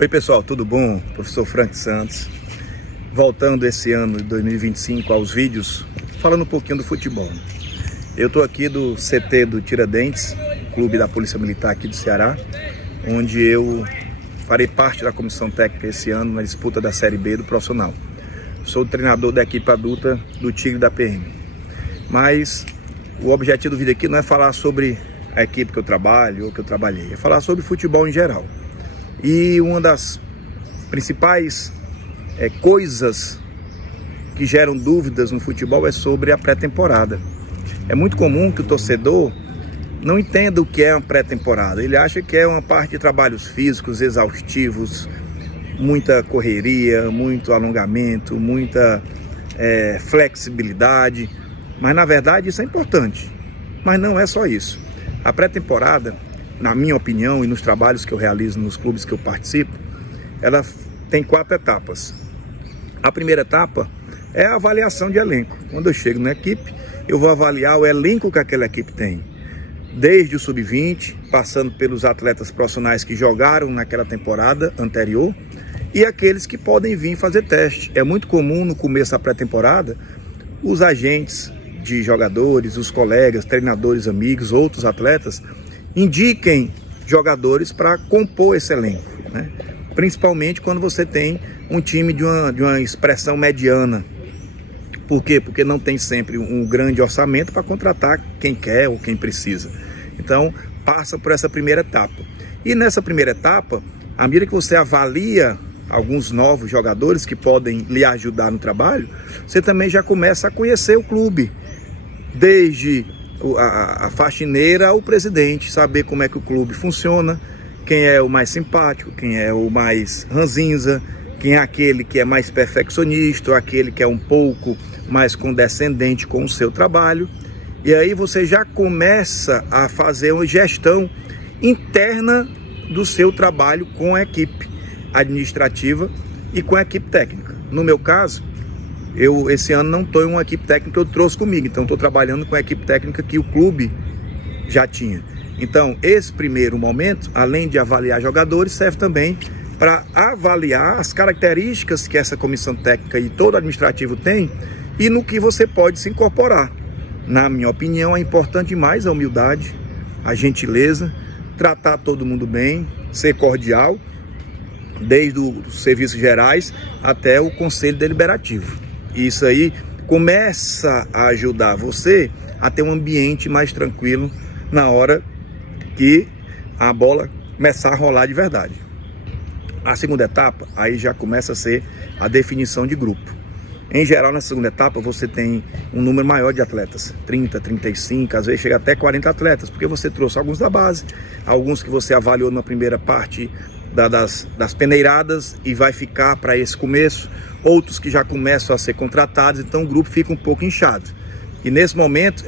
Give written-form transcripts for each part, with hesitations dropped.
Oi pessoal, tudo bom? Professor Frank Santos, voltando esse ano de 2025 aos vídeos, falando um pouquinho do futebol. Eu estou aqui do CT do Tiradentes, clube da Polícia Militar aqui do Ceará, onde eu farei parte da comissão técnica esse ano na disputa da Série B do profissional. Sou o treinador da equipe adulta do Tigre da PM. Mas o objetivo do vídeo aqui não é falar sobre a equipe que eu trabalho ou que eu trabalhei, é falar sobre futebol em geral. E uma das principais coisas que geram dúvidas no futebol é sobre a pré-temporada. É muito comum que o torcedor não entenda o que é uma pré-temporada. Ele acha que é uma parte de trabalhos físicos exaustivos, muita correria, muito alongamento, muita flexibilidade. Mas na verdade isso é importante. Mas não é só isso. A pré-temporada, na minha opinião e nos trabalhos que eu realizo nos clubes que eu participo, ela tem 4 etapas. A primeira etapa é a avaliação de elenco. Quando eu chego na equipe, eu vou avaliar o elenco que aquela equipe tem. Desde o sub-20, passando pelos atletas profissionais que jogaram naquela temporada anterior e aqueles que podem vir fazer teste. É muito comum no começo da pré-temporada os agentes de jogadores, os colegas, treinadores, amigos, outros atletas indiquem jogadores para compor esse elenco, né? Principalmente quando você tem um time de uma expressão mediana. Por quê? Porque não tem sempre um grande orçamento para contratar quem quer ou quem precisa. Então, passa por essa primeira etapa. E nessa primeira etapa, à medida que você avalia alguns novos jogadores que podem lhe ajudar no trabalho, você também já começa a conhecer o clube, desde a faxineira ao presidente, saber como é que o clube funciona, quem é o mais simpático, quem é o mais ranzinza, quem é aquele que é mais perfeccionista, ou aquele que é um pouco mais condescendente com o seu trabalho. E aí você já começa a fazer uma gestão interna do seu trabalho com a equipe administrativa e com a equipe técnica. No meu caso, eu esse ano não estou em uma equipe técnica que eu trouxe comigo, então estou trabalhando com a equipe técnica que o clube já tinha. Então esse primeiro momento, além de avaliar jogadores, serve também para avaliar as características que essa comissão técnica e todo administrativo tem e no que você pode se incorporar. Na minha opinião, é importante demais a humildade, a gentileza, tratar todo mundo bem, ser cordial, desde os serviços gerais até o conselho deliberativo. Isso aí começa a ajudar você a ter um ambiente mais tranquilo na hora que a bola começar a rolar de verdade. A segunda etapa, aí já começa a ser a definição de grupo. Em geral, na segunda etapa, você tem um número maior de atletas, 30, 35, às vezes chega até 40 atletas, porque você trouxe alguns da base, alguns que você avaliou na primeira parte das peneiradas e vai ficar para esse começo, outros que já começam a ser contratados, então o grupo fica um pouco inchado. E nesse momento,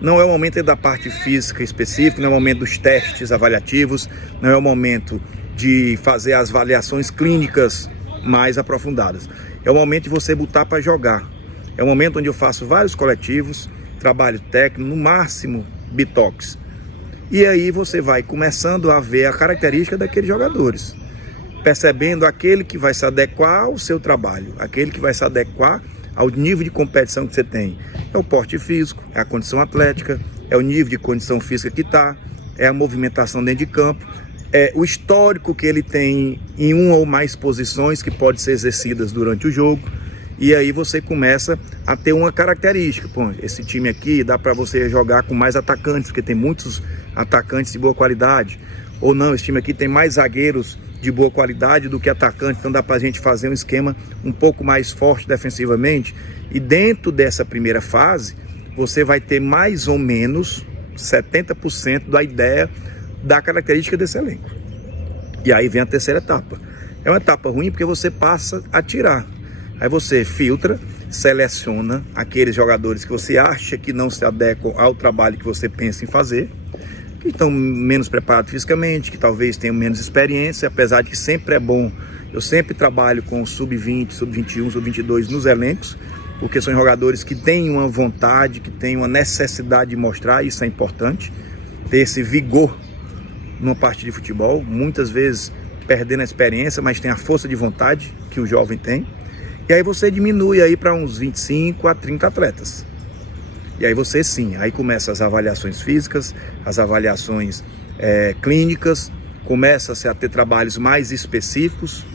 não é o momento da parte física específica, não é o momento dos testes avaliativos, não é o momento de fazer as avaliações clínicas mais aprofundadas. É o momento de você botar para jogar. É o momento onde eu faço vários coletivos, trabalho técnico, no máximo bitox. E aí você vai começando a ver a característica daqueles jogadores, percebendo aquele que vai se adequar ao seu trabalho, aquele que vai se adequar ao nível de competição que você tem. É o porte físico, é a condição atlética, é o nível de condição física que está, é a movimentação dentro de campo, é o histórico que ele tem em uma ou mais posições que podem ser exercidas durante o jogo. E aí você começa a ter uma característica. Pô, esse time aqui dá para você jogar com mais atacantes, porque tem muitos atacantes de boa qualidade. Ou não, esse time aqui tem mais zagueiros de boa qualidade do que atacantes, então dá para a gente fazer um esquema um pouco mais forte defensivamente. E dentro dessa primeira fase, você vai ter mais ou menos 70% da ideia da característica desse elenco. E aí vem a terceira etapa. É uma etapa ruim porque você passa a tirar. Aí você filtra, seleciona aqueles jogadores que você acha que não se adequam ao trabalho que você pensa em fazer, que estão menos preparados fisicamente, que talvez tenham menos experiência, apesar de que sempre é bom. Eu sempre trabalho com sub-20, sub-21, sub-22 nos elencos, porque são jogadores que têm uma vontade, que têm uma necessidade de mostrar, isso é importante. ter esse vigor numa partida de futebol, muitas vezes perdendo a experiência, mas tem a força de vontade que o jovem tem. E aí você diminui aí para uns 25 a 30 atletas. E aí você sim, aí começam as avaliações físicas, as avaliações clínicas, começa-se a ter trabalhos mais específicos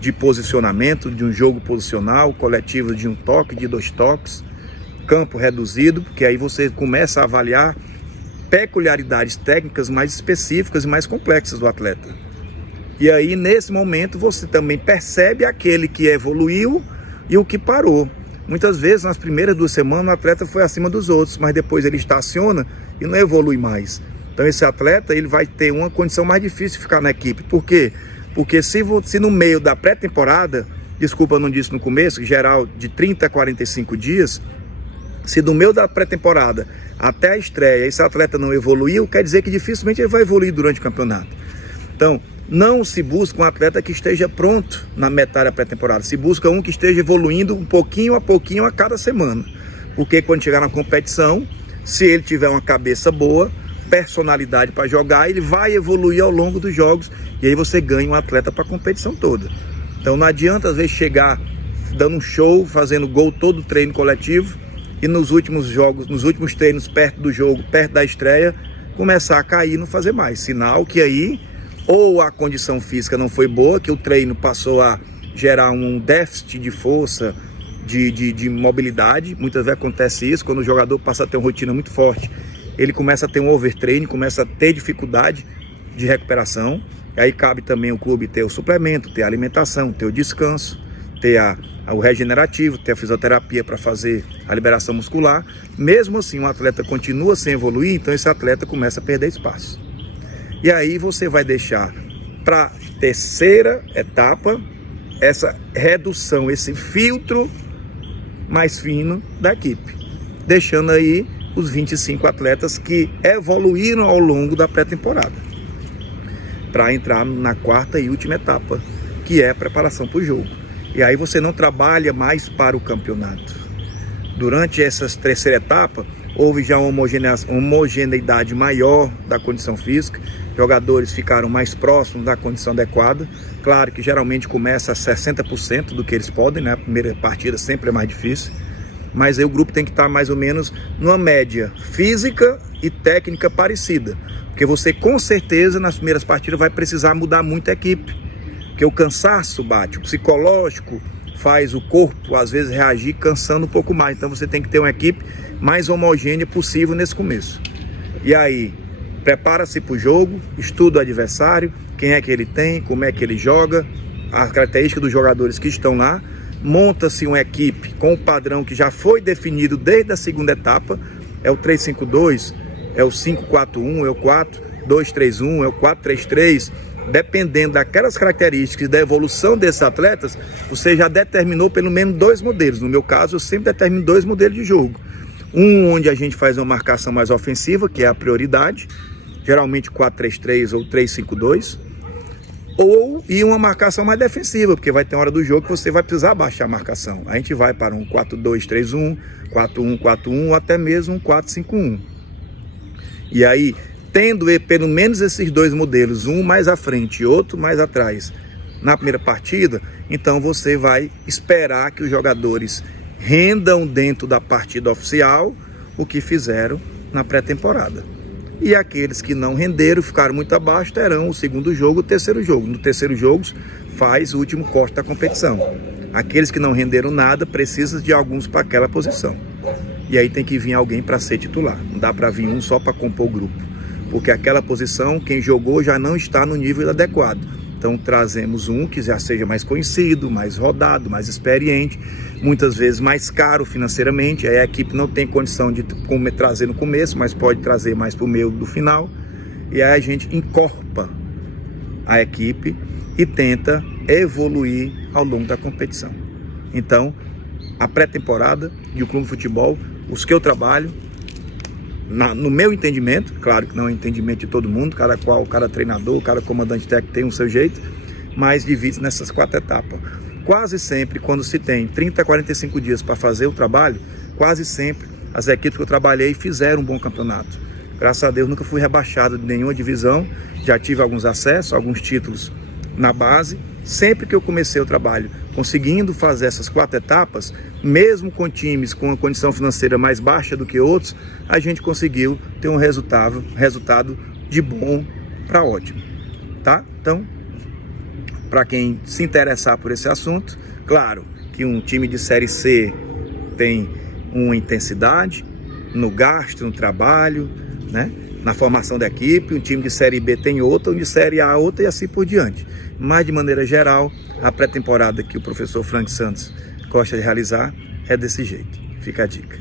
de posicionamento, de um jogo posicional, coletivo de um toque, de 2 toques, campo reduzido, porque aí você começa a avaliar peculiaridades técnicas mais específicas e mais complexas do atleta. E aí, nesse momento, você também percebe aquele que evoluiu e o que parou. Muitas vezes, nas primeiras 2 semanas, o atleta foi acima dos outros, mas depois ele estaciona e não evolui mais. Então, esse atleta ele vai ter uma condição mais difícil de ficar na equipe. Por quê? Porque se no meio da pré-temporada, desculpa, eu não disse no começo, em geral de 30 a 45 dias, se do meio da pré-temporada até a estreia esse atleta não evoluiu, quer dizer que dificilmente ele vai evoluir durante o campeonato. Então, não se busca um atleta que esteja pronto na metade da pré-temporada. Se busca um que esteja evoluindo um pouquinho a cada semana. Porque quando chegar na competição, se ele tiver uma cabeça boa, personalidade para jogar, ele vai evoluir ao longo dos jogos. E aí você ganha um atleta para a competição toda. Então não adianta às vezes chegar dando um show, fazendo gol todo o treino coletivo, e nos últimos jogos, nos últimos treinos perto do jogo, perto da estreia, começar a cair e não fazer mais. Sinal que aí ou a condição física não foi boa, que o treino passou a gerar um déficit de força, de mobilidade. Muitas vezes acontece isso, quando o jogador passa a ter uma rotina muito forte, ele começa a ter um overtraining, começa a ter dificuldade de recuperação. E aí cabe também o clube ter o suplemento, ter a alimentação, ter o descanso, ter o regenerativo, ter a fisioterapia para fazer a liberação muscular. Mesmo assim, o atleta continua sem evoluir, então esse atleta começa a perder espaço. E aí você vai deixar para a terceira etapa essa redução, esse filtro mais fino da equipe, deixando aí os 25 atletas que evoluíram ao longo da pré-temporada, para entrar na 4ª e última etapa, que é a preparação para o jogo. E aí você não trabalha mais para o campeonato. Durante essa terceira etapa, houve já uma homogeneidade maior da condição física, jogadores ficaram mais próximos da condição adequada. Claro que geralmente começa a 60% do que eles podem, né? A primeira partida sempre é mais difícil, mas aí o grupo tem que estar mais ou menos numa média física e técnica parecida, porque você com certeza nas primeiras partidas vai precisar mudar muito a equipe, porque o cansaço bate, o psicológico faz o corpo às vezes reagir cansando um pouco mais. Então você tem que ter uma equipe mais homogênea possível nesse começo. E aí, prepara-se para o jogo, estuda o adversário, quem é que ele tem, como é que ele joga, as características dos jogadores que estão lá. Monta-se uma equipe com o padrão que já foi definido desde a segunda etapa. É o 3-5-2, é o 5-4-1, é o 4-2-3-1, é o 4-3-3. Dependendo daquelas características da evolução desses atletas, você já determinou pelo menos 2 modelos. No meu caso, eu sempre determino 2 modelos de jogo. Um onde a gente faz uma marcação mais ofensiva, que é a prioridade, geralmente 4-3-3 ou 3-5-2, e uma marcação mais defensiva, porque vai ter uma hora do jogo que você vai precisar baixar a marcação. A gente vai para um 4-2-3-1, 4-1-4-1 ou até mesmo um 4-5-1. E aí, tendo pelo menos esses 2 modelos, um mais à frente e outro mais atrás, na primeira partida, então você vai esperar que os jogadores rendam dentro da partida oficial o que fizeram na pré-temporada. E aqueles que não renderam, ficaram muito abaixo, terão o segundo jogo, o terceiro jogo. No terceiro jogo, faz o último corte da competição. Aqueles que não renderam nada, precisam de alguns para aquela posição. E aí tem que vir alguém para ser titular. Não dá para vir um só para compor o grupo, porque aquela posição, quem jogou já não está no nível adequado. Então trazemos um que já seja mais conhecido, mais rodado, mais experiente, muitas vezes mais caro financeiramente. Aí a equipe não tem condição de trazer no começo, mas pode trazer mais para o meio do final. E aí a gente encorpa a equipe e tenta evoluir ao longo da competição. Então, a pré-temporada de um clube de futebol, os que eu trabalho, no meu entendimento, claro que não é o entendimento de todo mundo, cada treinador, cada comandante técnico tem o seu jeito, mas divide nessas 4 etapas. Quase sempre, quando se tem 30 a 45 dias para fazer o trabalho, quase sempre as equipes que eu trabalhei fizeram um bom campeonato. Graças a Deus nunca fui rebaixado de nenhuma divisão, já tive alguns acessos, alguns títulos na base. Sempre que eu comecei o trabalho conseguindo fazer essas 4 etapas, mesmo com times com uma condição financeira mais baixa do que outros, a gente conseguiu ter um resultado de bom para ótimo, tá? Então, para quem se interessar por esse assunto, claro que um time de Série C tem uma intensidade no gasto, no trabalho, né? Na formação da equipe, um time de Série B tem outra, um de Série A outra e assim por diante. Mas, de maneira geral, a pré-temporada que o professor Frank Santos gosta de realizar é desse jeito. Fica a dica.